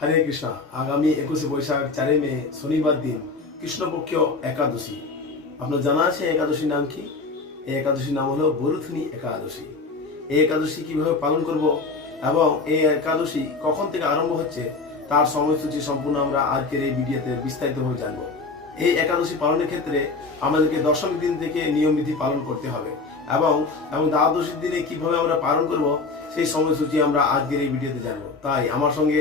হরে কৃষ্ণা। আগামী একুশে বৈশাখ চারে মে, শনিবার দিন, কৃষ্ণপক্ষ একাদশী। আপনার জানা আছে একাদশীর নাম কি? এই একাদশীর নাম হলো বরুথনী একাদশী। এই একাদশী কীভাবে পালন করব এবং এই একাদশী কখন থেকে আরম্ভ হচ্ছে তার সময়সূচি সম্পূর্ণ আমরা আজকের এই ভিডিওতে বিস্তারিতভাবে জানব। এই একাদশী পালনের ক্ষেত্রে আমাদেরকে দশমী দিন থেকে নিয়মবিধি পালন করতে হবে এবং এবং দ্বাদশীর দিনে কীভাবে আমরা পালন করব সেই সময়সূচি আমরা আজকের এই ভিডিওতে জানব। তাই আমার সঙ্গে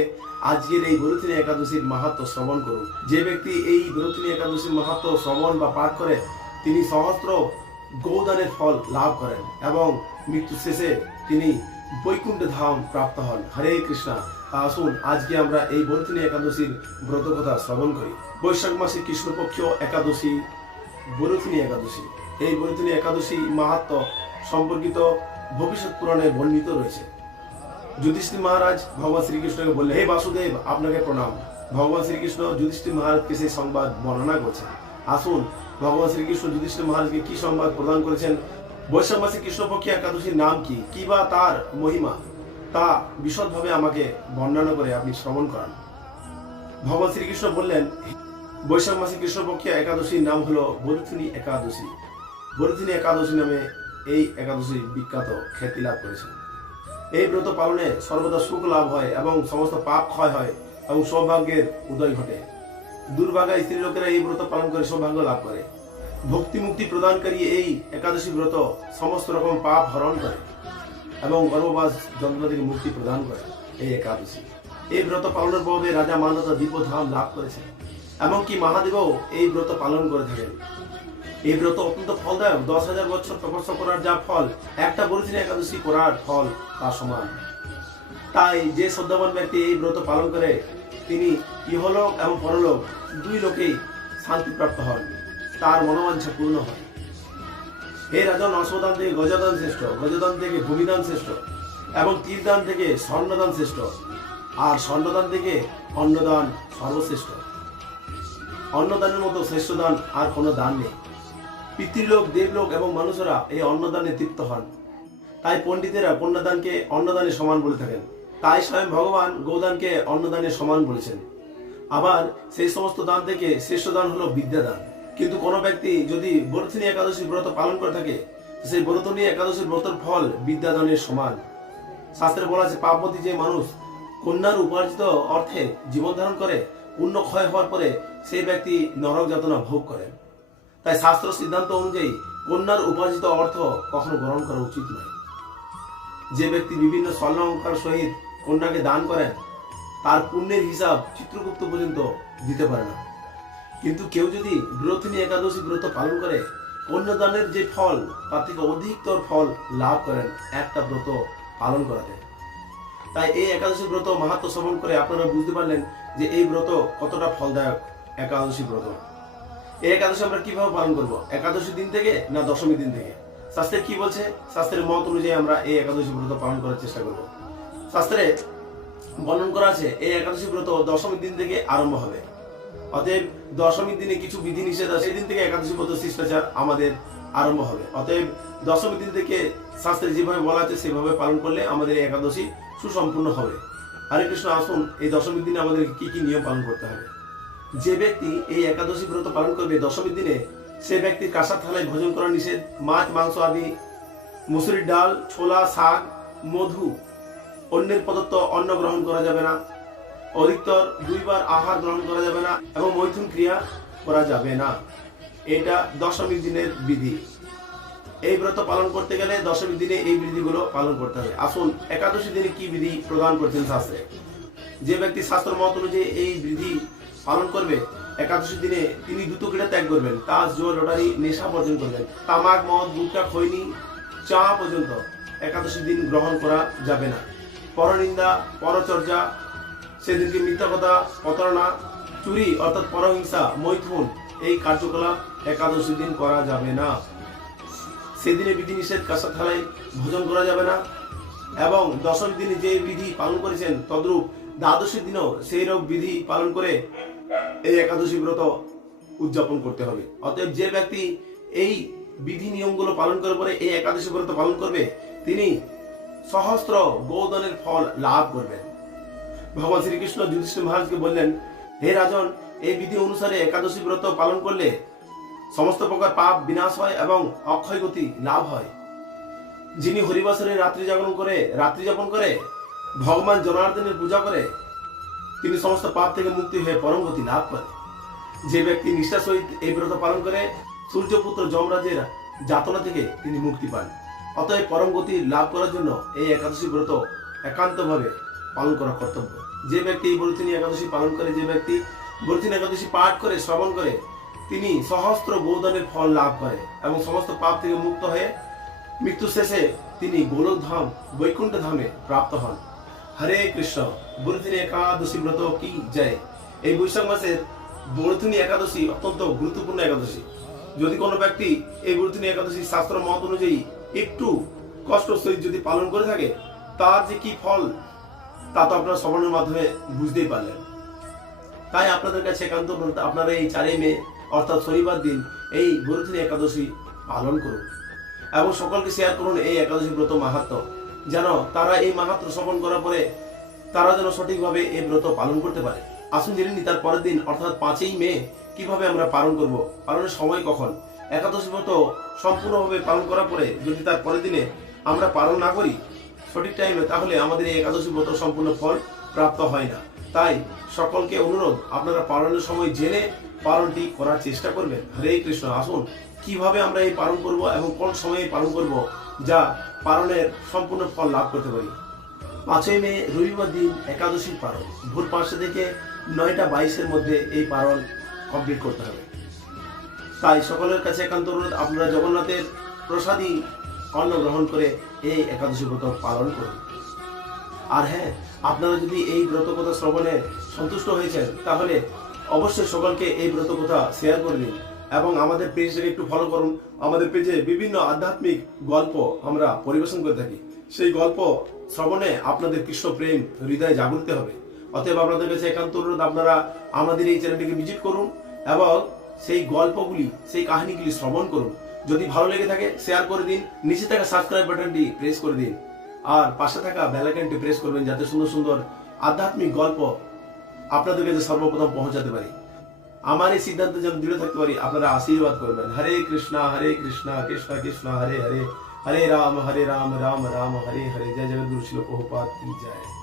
আজকের এই বরুথিনী একাদশীর মাহাত্ম শ্রবণ করুন। যে ব্যক্তি এই বরুথিনী একাদশীর মাহাত্ম শ্রবণ বা পাঠ করে তিনি সহস্র গৌদানের ফল লাভ করেন এবং মৃত্যু শেষে তিনি বৈকুণ্ঠ ধাম প্রাপ্ত হন। হরে কৃষ্ণা। আসুন, আজকে আমরা এই বরুথিনী একাদশীর ব্রত কথা শ্রবণ করি। বৈশাখ মাসে কৃষ্ণপক্ষ একাদশী বরুথিনী একাদশী। এই বরুথিনী একাদশী মাহাত্ম সম্পর্কিত ভবিষ্যৎ পুরাণে বর্ণিত রয়েছে। যুধিষ্ঠির মহারাজ ভগবান শ্রীকৃষ্ণকে বললেন, হে বাসুদেব, আপনাকে প্রণাম। ভগবান শ্রীকৃষ্ণ যুধিষ্ঠির মহারাজকে সেই সংবাদ বর্ণনা করছেন। আসুন, ভগবান শ্রীকৃষ্ণ যুধিষ্ঠির মহারাজকে কি সংবাদ প্রদান করেছেন? বৈশাখ কৃষ্ণপক্ষী একাদশীর নাম কি? কি বা তার মহিমা? তা বিশদভাবে আমাকে বর্ণনা করে আপনি শ্রবণ করান। ভগবান শ্রীকৃষ্ণ বললেন বৈশাখ মাসে কৃষ্ণপক্ষী একাদশীর নাম হলো বরুথিনী একাদশী। বরুথিনী একাদশী নামে এই একাদশী বিখ্যাত খ্যাতি লাভ করেছে এই ব্রত পালনে সর্বদা সুখ লাভ হয় এবং সমস্ত পাপ ক্ষয় হয় এবং সৌভাগ্যের উদয় ঘটে। দুর্ভাগা স্ত্রী লোকেরা এই ব্রত পালন করে সৌভাগ্য লাভ করে। ভক্তি মুক্তি প্রদানকারী এই একাদশী ব্রত সমস্ত রকম পাপ হরণ করে এবং গর্ভবাস যন্ত্রণা থেকে মুক্তি প্রদান করে এই একাদশী। এই ব্রত পালনের প্রভাবে রাজা মান্যতা দিব্যধাম লাভ করেছে এমনকি মহাদেবও এই ব্রত পালন করে থাকেন। এই ব্রত অত্যন্ত ফলদায়ক। দশ হাজার বছর তপস্যা করার যা ফল, একটা বলেছেন একাদশী করার ফল তার সমান। তাই যে শ্রদ্ধাবান ব্যক্তি এই ব্রত পালন করে, তিনি ইহলোক এবং পরলোক দুই লোকেই শান্তিপ্রাপ্ত হন। তার মনোবাঞ্ছা পূর্ণ হয়। হে রাজন, অশ্বদান থেকে গজদান শ্রেষ্ঠ, গজদান থেকে ভূমিদান শ্রেষ্ঠ এবং তীরদান থেকে স্বর্ণদান শ্রেষ্ঠ আর স্বর্ণদান থেকে অন্নদান সর্বশ্রেষ্ঠ। অন্নদানের মতো শ্রেষ্ঠ দান আর কোনো দান নেই। পিতৃলোক, দেবলোক এবং মানুষেরা এই অন্নদানে তৃপ্ত হন। তাই পণ্ডিতেরা কন্যাদানকে অন্নদানের সমান বলে থাকেন। তাই স্বয়ং ভগবান গৌদানকে অন্নদানের সমান বলেছেন। আবার সেই সমস্ত দান থেকে শ্রেষ্ঠ দান হলো বিদ্যাদান। কিন্তু কোনো ব্যক্তি যদি বরথিনী একাদশী ব্রত পালন করে থাকে সেই বরতনী একাদশীর ব্রতের ফল বিদ্যাদানের সমান। শাস্ত্রে বলা আছে পাপমতী যে মানুষ কন্যার উপার্জিত অর্থে জীবন ধারণ করে, পুণ্য ক্ষয় হওয়ার পরে সেই ব্যক্তি নরক যাতনা ভোগ করেন তাই শাস্ত্র সিদ্ধান্ত অনুযায়ী কন্যার উপার্জিত অর্থ কখনো গ্রহণ করা উচিত নয়। যে ব্যক্তি বিভিন্ন স্বর্ণালঙ্কার সহিত কন্যাকে দান করেন, তার পুণ্যের হিসাব চিত্রগুপ্ত পর্যন্ত দিতে পারে না। কিন্তু কেউ যদি ব্রতনী একাদশী ব্রত পালন করে, কন্যাদানের যে ফল, তার থেকে অধিকতর ফল লাভ করেন একটা ব্রত পালন করাতে। তাই এই একাদশী ব্রত মাহাত্ম শ্রবণ করে আপনারা বুঝতে পারলেন যে এই ব্রত কতটা ফলদায়ক একাদশী ব্রত। এই একাদশী আমরা কীভাবে পালন করব? একাদশী দিন থেকে না দশমী দিন থেকে? শাস্ত্রে কি বলছে? শাস্ত্রের মত অনুযায়ী আমরা এই একাদশী ব্রত পালন করার চেষ্টা করব। শাস্ত্রে বর্ণন করা আছে, এই একাদশী ব্রত দশমীর দিন থেকে আরম্ভ হবে। অতএব দশমীর দিনে কিছু বিধি নিষেধ আছে, সেদিন থেকে একাদশী ব্রত শিষ্টাচার আমাদের আরম্ভ হবে। অতএব দশমীর দিন থেকে শাস্ত্রে যেভাবে বলা আছে, সেভাবে পালন করলে আমাদের এই একাদশী সুসম্পূর্ণ হবে। হরে কৃষ্ণ, আসুন এই দশমীর দিনে আমাদের কি কি নিয়ম পালন করতে হবে? যে ব্যক্তি এই একাদশী ব্রত পালন করবে দশমীর দিনে, সে ব্যক্তির কাঁসা থালায় ভোজন করা নিষেধ। মাছ, মাংস আদি, মুসুরির ডাল, ছোলা, শাক, মধু, অন্যের প্রদত্ত অন্ন গ্রহণ করা যাবে না। অধিকতর দুইবার আহার গ্রহণ করা যাবে না এবং মৈথুন ক্রিয়া করা যাবে না। এটা দশমীর দিনের বিধি। এই ব্রত পালন করতে গেলে দশমীর দিনে এই বিধিগুলো পালন করতে হবে। আসুন একাদশী দিনে কি বিধি প্রদান করছেন শাস্ত্রে? যে ব্যক্তি শাস্ত্র মত অনুযায়ী এই বিধি পালন করবে। একাদশী দিনে তিনি দ্রুত ক্রীড়া ত্যাগ করবেন। তাস জোর লটারি নেশা বর্জন করবেন। তামাক, মদ গুটকা খৈনি, চা পর্যন্ত একাদশী দিন গ্রহণ করা যাবে না। পরনিন্দা, পরচর্যা, সেদিনকে মিথ্যা কথা, প্রতারণা, চুরি অর্থাৎ পরহিংসা, মৈথুন এই কার্যকলাপ একাদশী দিন করা যাবে না। সেদিনে বিধি নিষেধ কাঁসা থালায় ভোজন করা যাবে না এবং দশম দিনে যে বিধি পালন করেছেন, তদ্রূপ দ্বাদশীর দিনও সেই রূপ বিধি পালন করে এই একাদশী ব্রত উদযাপন করতে হবে। অতএব যে ব্যক্তি এই বিধি নিয়মগুলো পালন করার পরে এই একাদশী ব্রত পালন করবে, তিনি সহস্র গৌদানের ফল লাভ করবেন। ভগবান শ্রীকৃষ্ণ যুধিষ্ঠির মহারাজকে বললেন, হে রাজন, এই বিধি অনুসারে একাদশী ব্রত পালন করলে সমস্ত প্রকার পাপ বিনাশ হয় এবং অক্ষয় গতি লাভ হয়। যিনি হরিবাসরে রাত্রি জাগরণ করে, রাত্রি যাপন করে, ভগবান জনার্দনের পূজা করে তিনি সমস্ত পাপ থেকে মুক্তি হয়ে পরম গতি লাভ করে যে ব্যক্তি নিষ্ঠা সহিত এই ব্রত পালন করে সূর্যপুত্র যমরাজের যাতনা থেকে তিনি মুক্তি পান। অতএব পরম গতি লাভ করার জন্য এই একাদশী ব্রত একান্তভাবে পালন করা কর্তব্য। যে ব্যক্তি এই বরুথিনী একাদশী পালন করে, যে ব্যক্তি বরুথিনী একাদশী পাঠ করে, শ্রবণ করে, তিনি সহস্র গোদানের ফল লাভ করে এবং সমস্ত পাপ থেকে মুক্ত হয়ে মৃত্যু শেষে তিনি গোলকধাম বৈকুণ্ঠ ধামে প্রাপ্ত হন। হরে কৃষ্ণ। বরুথিনী একাদশী ব্রত কি জয়? এই বৈশাখ মাসের বরুথিনী একাদশী অত্যন্ত গুরুত্বপূর্ণ একাদশী। যদি কোনো ব্যক্তি এই বরুথিনী একাদশী শাস্ত্র মত অনুযায়ী একটু কষ্ট সহিত যদি পালন করে থাকে তার যে কি ফল তা তো আপনারা শ্রবণের মাধ্যমে বুঝতেই পারলেন। তাই আপনাদের কাছে একান্ত অনুরোধ, আপনারা এই চারই মে অর্থাৎ শনিবার দিন এই বরুথিনী একাদশী পালন করুন। এবং সকলকে শেয়ার করুন এই একাদশী ব্রত মাহাত্ম যেন তারা এই মাহাত্ম শ্রবণ করার পরে তারা যেন সঠিকভাবে এই ব্রত পালন করতে পারে। আসুন জেনে নিই তার পরের দিন, অর্থাৎ পাঁচই মে, কীভাবে আমরা পালন করব? পালনের সময় কখন? একাদশী ব্রত সম্পূর্ণভাবে পালন করার পরে যদি তার পরের দিনে আমরা পালন না করি সঠিক টাইমে তাহলে আমাদের এই একাদশী ব্রত সম্পূর্ণ ফল প্রাপ্ত হয় না। তাই সকলকে অনুরোধ, আপনারা পালনের সময় জেনে পালনটি করার চেষ্টা করবেন। হরে কৃষ্ণ, আসুন, কীভাবে আমরা এই পালন করব এবং কোন সময়ে পালন করব যা পালনের সম্পূর্ণ ফল লাভ করতে পারি? পাঁচই মে রবিবার দিন একাদশীর পালন ভোর পাঁচটা থেকে নয়টা বাইশের মধ্যে এই পালন কমপ্লিট করতে হবে। তাই সকলের কাছে একান্ত অনুরোধ, আপনারা জগন্নাথের প্রসাদী অন্ন গ্রহণ করে এই একাদশী ব্রত পালন করুন। আর হ্যাঁ আপনারা যদি এই ব্রত কথা শ্রবণে সন্তুষ্ট হয়েছেন, তাহলে অবশ্যই সকলকে এই ব্রত কথা শেয়ার করে এবং আমাদের পেজটাকে একটু ফলো করুন। আমাদের পেজে বিভিন্ন আধ্যাত্মিক গল্প আমরা পরিবেশন করে থাকি। সেই গল্প শ্রবণে আপনাদের কৃষ্ণ প্রেম হৃদয়ে জাগরিত হবে। অতএব আপনাদের কাছে একান্ত অনুরোধ, আপনারা আমাদের এই চ্যানেলটিকে ভিজিট করুন এবং সেই গল্পগুলি, সেই কাহিনীগুলি শ্রবণ করুন। যদি ভালো লেগে থাকে শেয়ার করে দিন, নিচে থাকা সাবস্ক্রাইব বাটনটি প্রেস করে দিন। আর পাশে থাকা বেল প্রেস করবেন যাতে সুন্দর সুন্দর আধ্যাত্মিক গল্প আপনাদের কাছে সর্বপ্রথম পৌঁছাতে পারি। আমার এই সিদ্ধান্তে যেন দৃঢ় থাকতে পারি, আপনারা আশীর্বাদ করবেন। হরে কৃষ্ণা হরে কৃষ্ণা, কৃষ্ণ কৃষ্ণ, হরে হরে। ہرے رام ہرے رام رام رام ہرے ہرے جے جگت گرو شل پرپاد جائے۔